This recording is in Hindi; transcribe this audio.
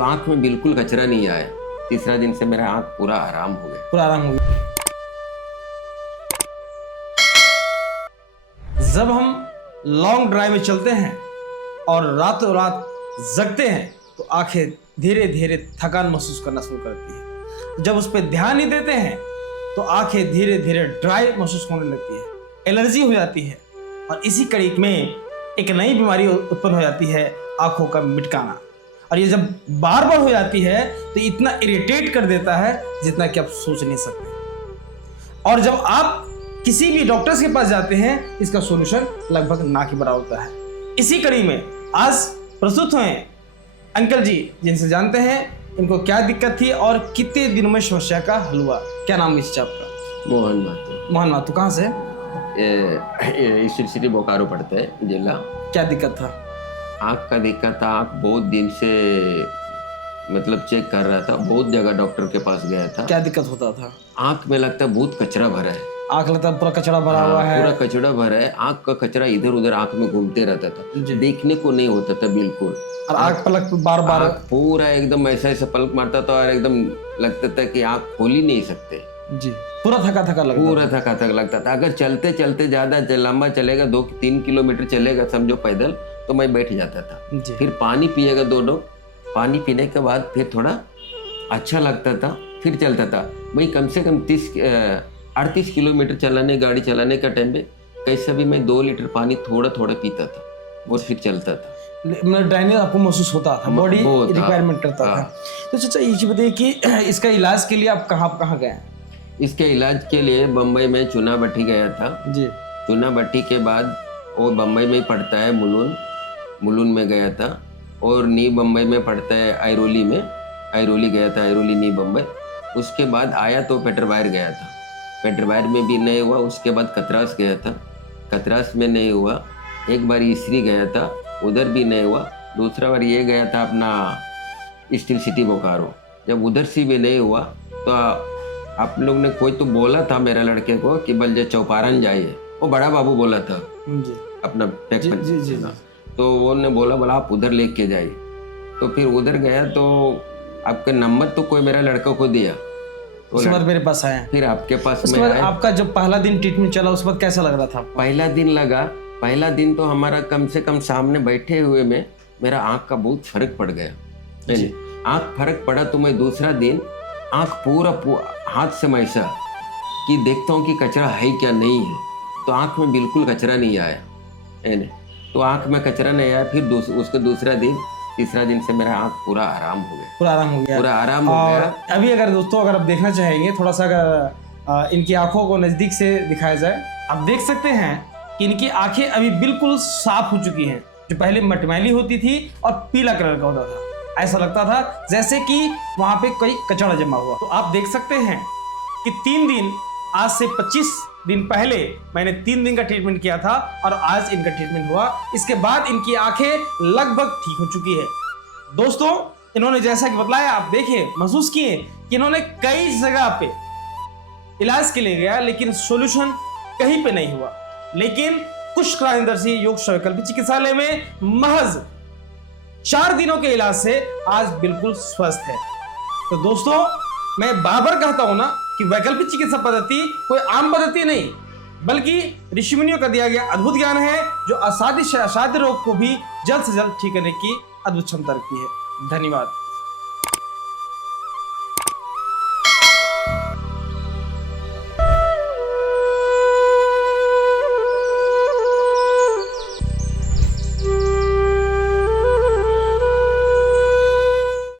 तो आंख में बिल्कुल कचरा नहीं आया। तीसरा दिन से मेरा आंख पूरा आराम हो गया। पूरा आराम हो गया। जब हम लॉन्ग ड्राइव में चलते हैं और रातों रात जगते हैं तो आंखें धीरे धीरे थकान महसूस करना शुरू करती है। जब उस पर ध्यान नहीं देते हैं तो आंखें धीरे धीरे ड्राई महसूस होने लगती है, एलर्जी हो जाती है और इसी कड़ी में एक नई बीमारी उत्पन्न हो जाती है, आंखों का मिटकाना। और ये जब बार बार हो जाती है तो इतना इरिटेट कर देता है जितना कि आप सोच नहीं सकते। और जब आप किसी भी डॉक्टर्स के पास जाते हैं इसका सॉल्यूशन लगभग ना के बराबर होता है। इसी कड़ी में आज प्रस्तुत हुए अंकल जी, जिनसे जानते हैं इनको क्या दिक्कत थी और कितने दिनों में समस्या का हल हुआ। क्या नाम है आपका? मोहन माथुर। मोहन माथुर। कहाँ से? ईस्टर्न सिटी बोकारो पड़ता है जिला। क्या दिक्कत था? आँख का दिक्कत था। आँख बहुत दिन से मतलब चेक कर रहा था, बहुत जगह डॉक्टर के पास गया था। क्या दिक्कत होता था? आँख में लगता है बहुत कचरा भरा है। आँख लगता है पूरा कचरा भरा हुआ है। पूरा कचरा भरा है। आँख का कचरा इधर उधर आँख में घूमते रहता था, देखने को नहीं होता था बिल्कुल। और आँख पलक बार बार पूरा एकदम ऐसा पलक मारता था और एकदम लगता था कि आँख खोल ही नहीं सकते जी। पूरा थका थका लगता पूरा थका थका लगता था। अगर चलते चलते ज्यादा लंबा चलेगा, 2-3 किलोमीटर चलेगा समझो पैदल, तो मैं बैठ जाता था जी। फिर पानी पिएगा 2 ढोक, पानी पीने के बाद फिर थोड़ा अच्छा लगता था, फिर चलता था। मैं कम से कम 38 किलोमीटर चलाने, गाड़ी चलाने का टाइम पे कैसे भी मैं 2 लीटर पानी थोड़ा थोड़ा पीता था और फिर चलता था। मतलब ड्राइनेस आपको महसूस होता था, बॉडी रिक्वायरमेंट करता था। तो चाचा ये बताइए कि इसका इलाज के लिए आप कहाँ गए? इसके इलाज के लिए बम्बई में चुना भट्टी गया था जी। चुना भट्टी के बाद वो बम्बई में पड़ता है मुलुन में गया था, और नी बम्बई में पड़ता है ऐरोली में, ऐरोली गया था, ऐरोली नी बम्बई। उसके बाद आया तो पेट्राबायर गया था, पेट्राबायर में भी नहीं हुआ। उसके बाद कतरास गया था, कतरास में नहीं हुआ। एक बार ईसरी गया था, उधर भी नहीं हुआ। दूसरा बार ये गया था अपना ईस्टर्न सिटी बोकारो, जब उधर से भी नहीं हुआ तो आप लोग ने कोई तो बोला था मेरे लड़के को कि बल्जे चौपारण जाइए, वो बड़ा बाबू बोला था जी। अपना जी। तो वो ने बोला आप उधर लेके जाइए। तो फिर उधर गया तो आपका नंबर तो कोई मेरा लड़का को दिया, उसके बाद मेरे पास आया, फिर आपके पास उसके बाद आपका जब पहला दिन ट्रीटमेंट चला उस वक्त कैसा लग रहा था? पहला दिन तो हमारा कम से कम सामने बैठे हुए में मेरा आँख का बहुत फर्क पड़ गया। आँख फर्क पड़ा तो मैं दूसरा दिन आँख पूरा हाथ से मैं ऐसा कि देखता हूँ कि कचरा है क्या नहीं है, तो आँख में बिल्कुल कचरा नहीं आया। तो आँख में कचरा नहीं आया। फिर उसके दूसरा दिन, तीसरा दिन से मेरा आँख पूरा आराम हो गया। पूरा आराम हो गया। अभी अगर दोस्तों अगर आप देखना चाहेंगे थोड़ा सा, अगर इनकी आंखों को नजदीक से दिखाया जाए, आप देख सकते हैं कि इनकी आंखें अभी बिल्कुल साफ हो चुकी हैं। जो पहले मटमैली होती थी और पीला कलर का होता था, ऐसा लगता था जैसे कि वहां पे कोई कचरा जमा हुआ। तो आप देख सकते हैं कि 3 दिन, आज से 25 दिन पहले मैंने 3 दिन का ट्रीटमेंट किया था और आज इनका ट्रीटमेंट हुआ। इसके बाद इनकी आंखें लगभग ठीक हो चुकी है। दोस्तों इन्होंने जैसा कि बतलाया, आप देखिए, महसूस किए कि इन्होंने कई जगह पे इलाज के लिए गया लेकिन सॉल्यूशन कहीं पे नहीं हुआ। लेकिन कुश क्रांतिदर्शी योग वैकल्पिक चिकित्सालय में महज 4 दिनों के इलाज से आज बिल्कुल स्वस्थ है। तो दोस्तों मैं बार बार कहता हूं ना कि वैकल्पिक चिकित्सा पद्धति कोई आम पद्धति नहीं, बल्कि ऋषि मुनियों का दिया गया अद्भुत ज्ञान है जो असाध्य से असाध्य रोग को भी जल्द से जल्द ठीक करने की अद्भुत क्षमता रखती है। धन्यवाद।